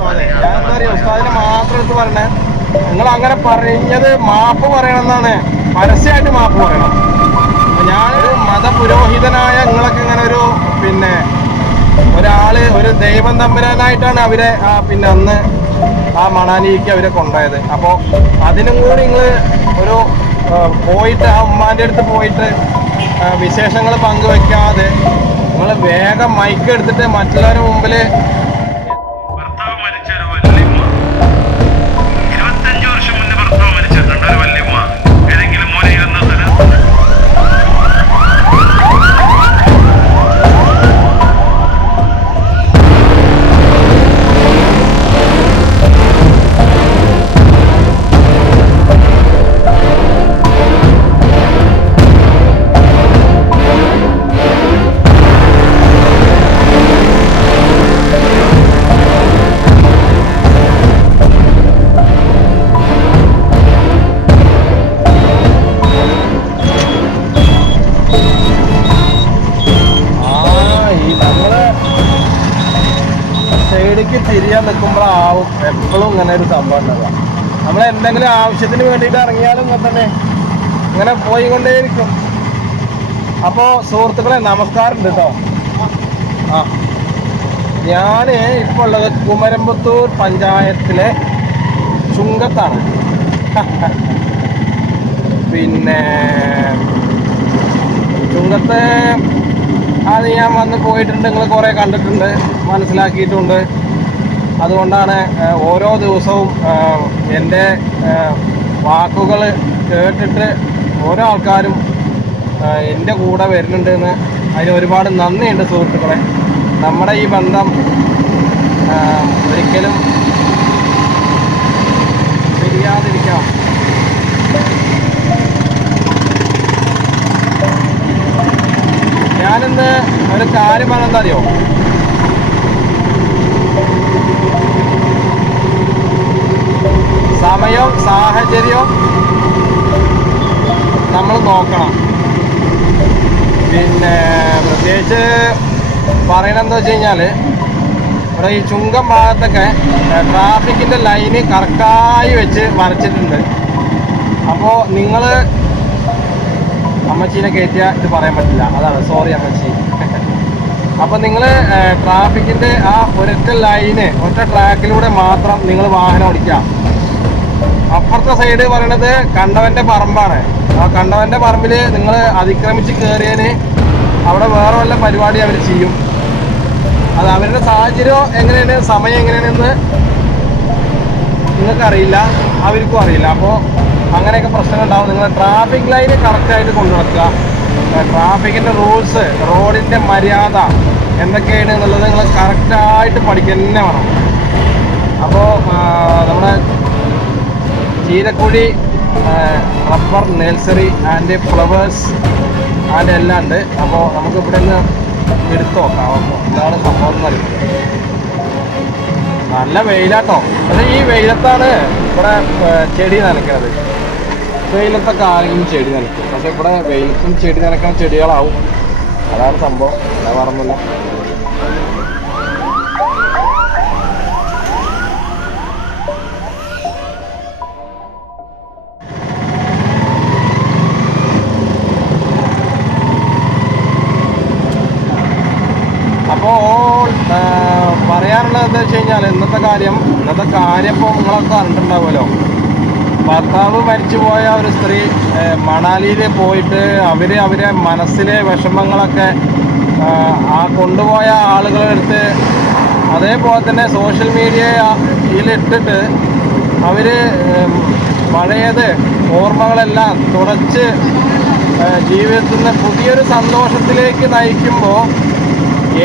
ഞാൻ എന്താ അറിയാം ഉസ്താദിനെ മാത്രം എടുത്ത് പറഞ്ഞേ. നിങ്ങൾ അങ്ങനെ പറഞ്ഞത് മാപ്പ് പറയണമെന്നാണ്. പരസ്യമായിട്ട് മാപ്പ് പറയണം. ഞാനൊരു മതപുരോഹിതനായ നിങ്ങളൊക്കെ ഇങ്ങനെ ഒരു പിന്നെ ഒരാൾ ഒരു ദൈവം തമ്പുരാനായിട്ടാണ് അവരെ പിന്നെ അന്ന് ആ മണാലിക്ക് അവരെ കൊണ്ടുപോയത്. അപ്പോൾ അതിനും കൂടി നിങ്ങൾ ഒരു പോയിട്ട് ആ ഉമ്മാന്റെ അടുത്ത് പോയിട്ട് വിശേഷങ്ങൾ പങ്കുവെക്കാതെ നിങ്ങൾ വേഗം മൈക്ക് എടുത്തിട്ട് മറ്റുള്ളവരുടെ മുമ്പിൽ സൈഡിക്ക് തിരിയാൻ നിൽക്കുമ്പോഴാവും എപ്പോഴും ഇങ്ങനെ ഒരു സംഭവം ഉണ്ടാവുക. നമ്മൾ എന്തെങ്കിലും ആവശ്യത്തിന് വേണ്ടിയിട്ട് ഇറങ്ങിയാലും ഇങ്ങനെ തന്നെ ഇങ്ങനെ പോയി കൊണ്ടേയിരിക്കും അപ്പോൾ സുഹൃത്തുക്കളെ നമസ്കാരം ഉണ്ട് കേട്ടോ ആ. ഞാൻ ഇപ്പോൾ ഉള്ളത് കുമരമ്പത്തൂർ പഞ്ചായത്തിലെ ചുങ്കത്താണ്. പിന്നെ ചുങ്കത്ത് അത് ഞാൻ വന്ന് പോയിട്ടുണ്ട് നിങ്ങൾ കുറേ കണ്ടിട്ടുണ്ട് മനസ്സിലാക്കിയിട്ടുണ്ട്. അതുകൊണ്ടാണ് ഓരോ ദിവസവും എന്റെ വാക്കുകൾ കേട്ടിട്ട് ഓരോ ആൾക്കാരും എന്റെ കൂടെ വരുന്നുണ്ട് എന്ന് അതിന് ഒരുപാട് നന്ദിയുണ്ട് സുഹൃത്തുക്കളെ. നമ്മുടെ ഈ ബന്ധം ഒരിക്കലും പിരിയാതിരിക്കാം ഞാനിന്ന് ഒരു കാര്യം എന്താ അറിയോ സമയവും സാഹചര്യവും നമ്മൾ നോക്കണം. പിന്നെ പ്രത്യേകിച്ച് പറയണമെന്ന് വെച്ച് കഴിഞ്ഞാൽ ഇവിടെ ഈ ചുങ്കം ഭാഗത്തൊക്കെ ട്രാഫിക്കിന്റെ ലൈന് കറക്റ്റായി വെച്ച് വരച്ചിട്ടുണ്ട്. അപ്പോൾ നിങ്ങൾ അമ്മച്ചീനെ കയറ്റിയ ഇത് പറയാൻ പറ്റില്ല. അതാണ്. സോറി അമ്മച്ചി. അപ്പൊ നിങ്ങൾ ട്രാഫിക്കിന്റെ ആ ഒരൊറ്റ ലൈന് ഒറ്റ ട്രാക്കിലൂടെ മാത്രം നിങ്ങൾ വാഹനം ഓടിക്കാം. അപ്പുറത്തെ സൈഡ് പറയണത് കണ്ടവന്റെ പറമ്പാണ്. ആ കണ്ടവന്റെ പറമ്പിൽ നിങ്ങൾ അതിക്രമിച്ച് കയറിയതിന് അവിടെ വേറെ വല്ല പരിപാടി അവർ ചെയ്യും. അത് അവരുടെ സാഹചര്യം എങ്ങനെയാണ് സമയം എങ്ങനെയാണെന്ന് നിങ്ങൾക്കറിയില്ല. അവർക്കും അറിയില്ല. അപ്പോൾ അങ്ങനെയൊക്കെ പ്രശ്നങ്ങൾ ഉണ്ടാവും നിങ്ങൾ ട്രാഫിക് ലൈൻ കറക്റ്റായിട്ട് കൊണ്ടു നടക്കുക. ട്രാഫിക്കിന്റെ റൂൾസ് റോഡിന്റെ മര്യാദ എന്തൊക്കെയാണ് എന്നുള്ളത് നിങ്ങൾ കറക്റ്റായിട്ട് പഠിക്കുക തന്നെ വേണം. അപ്പോൾ നമ്മുടെ Cheerakuzhi rubber nursery and flowers and എല്ലാം ഉണ്ട്. അപ്പോൾ നമുക്ക് ഇവിടെ നിന്ന് എടുത്തു നോക്കാം. അപ്പോൾ എന്താണ് സംഭവം എന്ന് നല്ല വെയിലാട്ടോ. പക്ഷെ ഈ വെയിലത്താണ് ഇവിടെ ചെടി നനയ്ക്കണത്. വെയിലത്തൊക്കെ ആരെങ്കിലും ചെടി നനയ്ക്കും. പക്ഷെ ഇവിടെ വെയിലത്തും ചെടി നനയ്ക്കണ ചെടികളാവും. അതാണ് സംഭവം. എന്താ പറഞ്ഞില്ല പറയാനുള്ളത് എന്താ വെച്ച് കഴിഞ്ഞാൽ ഇന്നത്തെ കാര്യം ഇന്നത്തെ കാര്യം ഇപ്പോൾ നിങ്ങളൊക്കെ അറിഞ്ഞിട്ടുണ്ടാവുമല്ലോ. ഭർത്താവ് മരിച്ചു പോയ ഒരു സ്ത്രീ മണാലിയിൽ പോയിട്ട് അവർ അവരെ മനസ്സിലെ വിഷമങ്ങളൊക്കെ ആ കൊണ്ടുപോയ ആളുകളെടുത്ത് അതേപോലെ തന്നെ സോഷ്യൽ മീഡിയയിൽ ഇട്ടിട്ട് അവർ പഴയത് ഓർമ്മകളെല്ലാം തുടച്ച് ജീവിതത്തിൽ നിന്ന് പുതിയൊരു സന്തോഷത്തിലേക്ക് നയിക്കുമ്പോൾ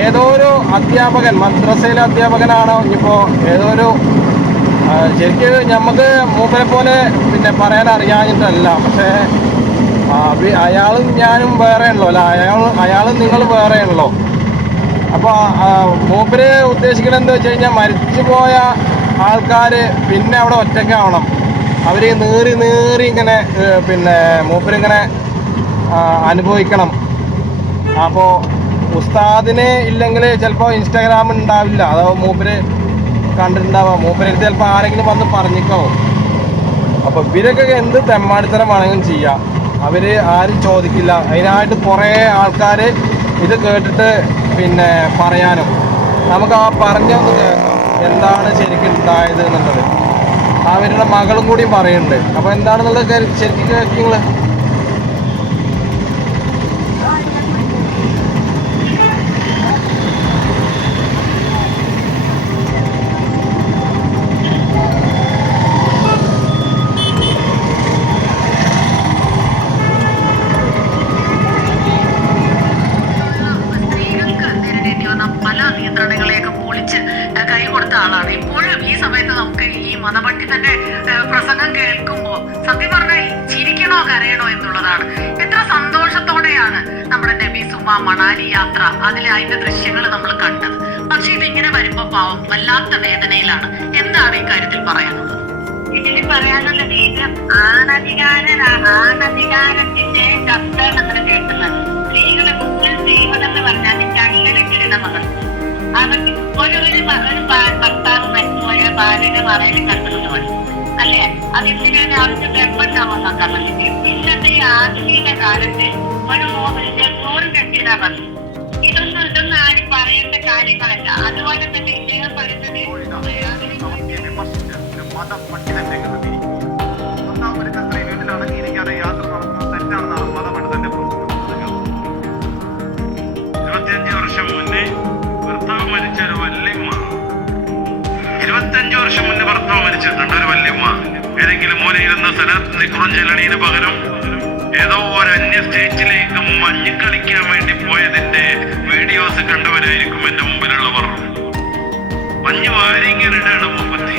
ഏതോ ഒരു അധ്യാപകൻ മദ്രസയിലെ അധ്യാപകനാണോ? ഇനിയിപ്പോൾ ഏതോ ഒരു ശരിക്കും നമുക്ക് മൂപ്പനെ പോലെ പിന്നെ പറയാൻ അറിയാഞ്ഞിട്ടല്ല. പക്ഷേ അയാളും ഞാനും വേറെ ഉള്ളൂ. അല്ല അയാൾ അയാളും നിങ്ങൾ വേറെ അപ്പോൾ മൂപ്പര് ഉദ്ദേശിക്കുന്നത് എന്താ വെച്ച് കഴിഞ്ഞാൽ മരിച്ചു പോയ ആൾക്കാർ പിന്നെ അവിടെ ഒറ്റയ്ക്കാവണം അവർ നീറി നീറി ഇങ്ങനെ പിന്നെ മൂപ്പരിങ്ങനെ അനുഭവിക്കണം. അപ്പോൾ ഉസ്താദിന് ഇല്ലെങ്കിൽ ചിലപ്പോൾ ഇൻസ്റ്റാഗ്രാം ഉണ്ടാവില്ല. അതോ മൂപ്പര് കണ്ടിട്ടുണ്ടാവാം. മൂപ്പരടുത്ത് ചിലപ്പോൾ ആരെങ്കിലും വന്ന് പറഞ്ഞിക്കാവും. അപ്പോൾ ഇവരൊക്കെ എന്ത് തെമ്മാടിത്തരം വേണമെങ്കിലും ചെയ്യാം. അവർ ആരും ചോദിക്കില്ല. അതിനായിട്ട് കുറേ ആൾക്കാർ ഇത് കേട്ടിട്ട് പിന്നെ പറയാനും. നമുക്ക് ആ പറഞ്ഞൊന്ന് കേൾക്കാം. എന്താണ് ശരിക്കും ഉണ്ടായത് എന്നുള്ളത്. അവരുടെ മകളും കൂടി പറയുന്നുണ്ട്. അപ്പൊ എന്താണെന്നുള്ളത് ശരിക്കും കേൾക്കുന്നത് യാത്ര. അതിലെ അതിന്റെ ദൃശ്യങ്ങൾ നമ്മൾ കണ്ടത് പക്ഷെ ഇതിങ്ങനെ വരുമ്പോ പാവം വല്ലാത്ത വേദനയിലാണ്. എന്താണ് ഈ കാര്യത്തിൽ പറയാനുള്ളത് ഇതിൽ പറയാനുള്ള ഇത് ആണധികാരനാണ് ആണധികാരത്തിന്റെ ശബ്ദമാണ് നമ്മൾ കേൾക്കുന്നത്. സ്ത്രീകളെ മുഴുവൻ സ്ത്രീകളെന്ന് പറഞ്ഞാൽ അവർക്ക് ഒരു ഒരു ഭർത്താവ് മരിച്ചുപോയ ഭാര്യയുടെ മറയിൽ കിടക്കുന്നത് അല്ലെ അല്ലേ? അതെന്തിനാണ് അവർക്ക് ഗർഭമുണ്ടാവാൻ നോക്കാൻ വേണ്ടിട്ട് ഇന്നത്തെ ആധുനിക കാലത്ത് ഒരു നൂറ് കെട്ടിയതാ പറഞ്ഞു ഇതൊന്നും ഇതൊന്നും ആരും പറയേണ്ട കാര്യങ്ങളല്ല. അതുപോലെ തന്നെ ഇദ്ദേഹം പറയുന്നത് ഇരുപത്തിയഞ്ച് വർഷം മുന്നേ ഭർത്താവ് മരിച്ച ഒരു വല്യമ്മ ഇരുപത്തിയഞ്ച് വർഷം മുന്നേ മരിച്ചിട്ടുണ്ട് ഒരു വല്യമ്മ. ഏതെങ്കിലും മൂലയിരുന്ന സ്ഥലത്ത് നിക്കുറം ചെല്ലണീന് പകരം ഏതോ ഒരു അന്യ സ്റ്റേറ്റിലേക്ക് മഞ്ഞ് കളിക്കാൻ വേണ്ടി പോയതിന്റെ വീഡിയോസ് കണ്ടവരായിരിക്കും എന്റെ മുമ്പിലുള്ളവർ. മഞ്ഞ് വാരിങ്ങനെയാണ് മുപ്പത്തി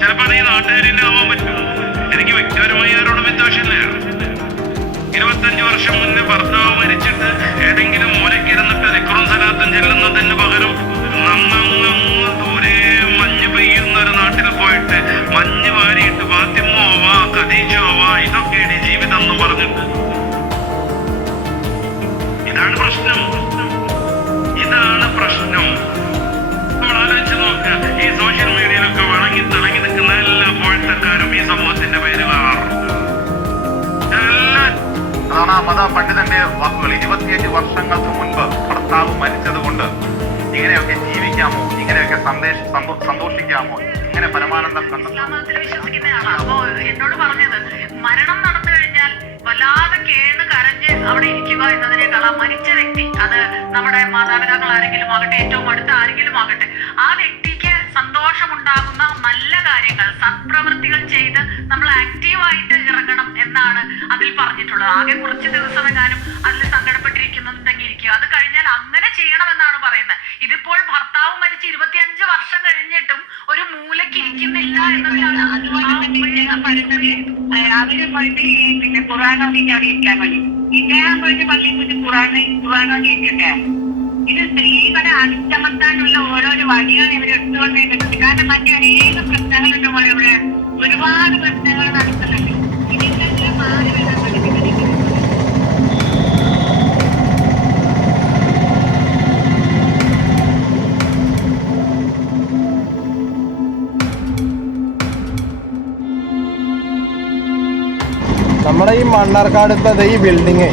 ചിലപ്പോൾ നീ നാട്ടുകാരിന്റെ ആവാൻ പറ്റും. എനിക്ക് വ്യക്തിപരമായി ആരോടും വിദ്വേഷമില്ല. ഇരുപത്തഞ്ച് വർഷം മുന്നേ ഭർത്താവ് മത പണ്ഡിതന്റെ വാക്കുകൾ. ഇരുപത്തിയഞ്ച് വർഷങ്ങൾക്ക് മുൻപ് ഭർത്താവ് മരിച്ചതുകൊണ്ട് ഇങ്ങനെയൊക്കെ ജീവിക്കാമോ? ഇങ്ങനെയൊക്കെ സന്ദേശ സന്തോഷിക്കാമോ? ഇങ്ങനെ പരമാനന്ദം വിശ്വസിക്കുന്നയാളാണ് അപ്പോ എന്നോട് പറഞ്ഞത് മരണം നടന്നു കഴിഞ്ഞാൽ വല്ലാതെ കേണ് കരഞ്ഞ് അവിടെ ഇരിക്കുക എന്നതിനേക്കാൾ ആ മരിച്ച വ്യക്തി അത് നമ്മുടെ മാതാപിതാക്കൾ ആരെങ്കിലും ആകട്ടെ ഏറ്റവും അടുത്ത ആരെങ്കിലും ആകട്ടെ ആ വ്യക്തിക്ക് സന്തോഷമുണ്ടാകുന്ന നല്ല കാര്യങ്ങൾ സത്പ്രവൃത്തികൾ ചെയ്ത് നമ്മൾ ആക്റ്റീവായിട്ട് ഇറങ്ങണം എന്നാണ് അതിൽ പറഞ്ഞിട്ടുള്ളത്. ആകെ കുറച്ച് ദിവസമെങ്ങാനും അതിൽ സങ്കടപ്പെട്ടിരിക്കുന്നുണ്ടെങ്കിൽ ഇരിക്കുക അത് കഴിഞ്ഞാൽ അങ്ങനെ ചെയ്യണമെന്നാണ് പറയുന്നത്. ഇതിപ്പോൾ ഭർത്താവ് മരിച്ച് ഇരുപത്തിയഞ്ച് വർഷം കഴിഞ്ഞിട്ടും ഒരു മൂലയ്ക്ക് ഇരിക്കുന്നില്ല എന്നതിലാണ് പോയിട്ട് പിന്നെ ഖുറാനോദിക്ക് അവിടെ ഇരിക്കാൻ വേണ്ടി ഇദ്ദേഹം പോയിട്ട് പള്ളിയിൽ പോയിട്ട് ഖുറാൻ ഖുറാനോദി ഇരിക്കട്ടെ ഇത് സ്ത്രീകളെ അടിച്ചമർത്താനുള്ള ഓരോരോ വഴിയാണ് ഇവർ എടുത്തുകൊണ്ടിരിക്കുന്നത് കാരണം മറ്റേ അനേകം പ്രശ്നങ്ങളുണ്ട് പോലെ ഇവിടെ. ഒരുപാട് പ്രശ്നങ്ങൾ നടക്കുന്നുണ്ട്. നമ്മുടെ ഈ മണ്ണാർക്കാടുത്തത് ഈ ബിൽഡിങ്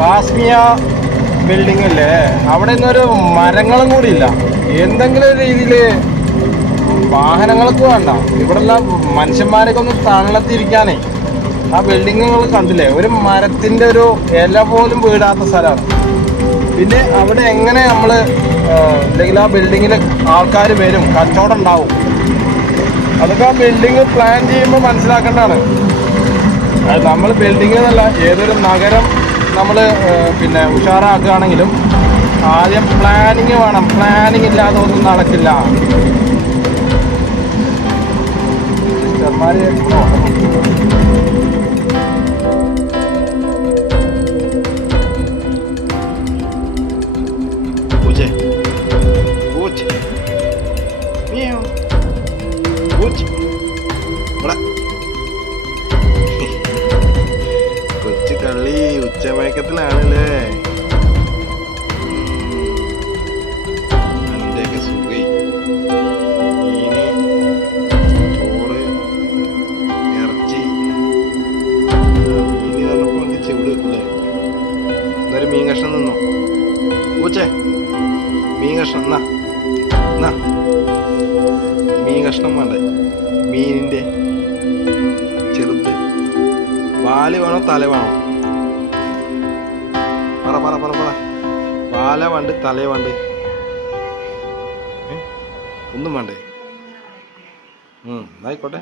കാസ്മിയ ബിൽഡിംഗ് അല്ലേ? അവിടെ നിന്നൊരു മരങ്ങളും കൂടി ഇല്ല. എന്തെങ്കിലും രീതിയിൽ വാഹനങ്ങൾക്ക് വേണ്ട. ഇവിടെ എല്ലാം മനുഷ്യന്മാരൊക്കെ ഒന്ന് തണലത്തിരിക്കാനേ ആ ബിൽഡിങ്ങുകൾ കണ്ടില്ലേ? ഒരു മരത്തിന്റെ ഒരു ഇല പോലും വീടാത്ത സ്ഥലമാണ്. പിന്നെ അവിടെ എങ്ങനെ നമ്മൾ അല്ലെങ്കിൽ ആ ബിൽഡിങ്ങിൽ ആൾക്കാർ വരും? കച്ചവടം ഉണ്ടാവും. അതൊക്കെ ആ ബിൽഡിങ് പ്ലാൻ ചെയ്യുമ്പോൾ മനസ്സിലാക്കേണ്ടതാണ്. നമ്മൾ ബിൽഡിംഗ് എന്നല്ല ഏതൊരു നഗരം നമ്മൾ പിന്നെ ഉഷാറാക്കുകയാണെങ്കിലും ആദ്യം പ്ലാനിങ് വേണം. പ്ലാനിങ് ഇല്ലാതെ ഒന്നും നടക്കില്ല. കഷ്ണം വേണ്ടേ? മീനിന്റെ ചെറുത്. വാൽ വേണോ തല വേണോ? പറ പറ പറ പറ. വാല വേണ്ട തല വേണ്ട? ഒന്നും വേണ്ടേ? ഉം, എന്നായിക്കോട്ടെ.